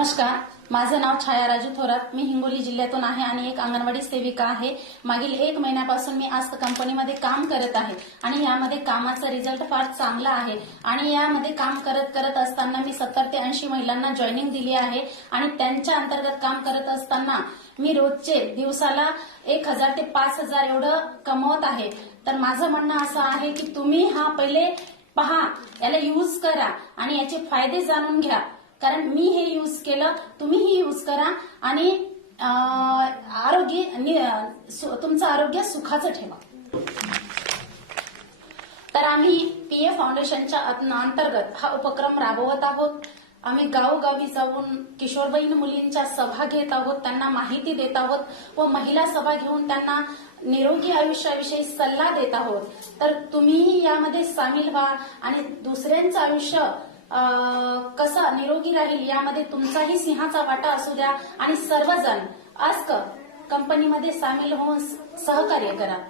नमस्कार, माझं नाव छाया राजू थोरात। मी हिंगोली जिल्ह्यातून आहे आणि एक अंगणवाडी सेविका आहे। मागील 1 महिन्यापासून मी आस्क कंपनीमध्ये काम करत आहे आणि यामध्ये कामाचा रिझल्ट फार चांगला आहे आणि यामध्ये काम करत असताना मी 70 ते 80 महिलांना जॉईनिंग दिली आहे आणि त्यांच्या अंतर्गत काम करत असताना मी रोजचे दिवसाला 1000 ते 5000 एवढं कमवत आहे। तर माझं म्हणणं असं आहे की तुम्ही हा पहिले पहा, याला यूज करा आणि याचे फायदे जाणून घ्या, कारण मी हे यूज केलं, तुम्हीही यूज करा आणि तुमचं आरोग्य सुखाचं ठेवा। तर आम्ही पीए फाउंडेशनच्या अंतर्गत हा उपक्रम राबवत आहोत। आम्ही गावोगावी जाऊन किशोरवयीन मुलींच्या सभा घेत आहोत, त्यांना माहिती देत आहोत व महिला सभा घेऊन त्यांना निरोगी आयुष्याविषयी सल्ला देत आहोत। तर तुम्हीही यामध्ये सामील व्हा आणि दुसऱ्यांचं आयुष्य कसं निरोगी राहील यामध्ये तुमचाही सिंहाचा वाटा असू द्या आणि सर्वजण आस्क कंपनीमध्ये सामील होऊन सहकार्य करा।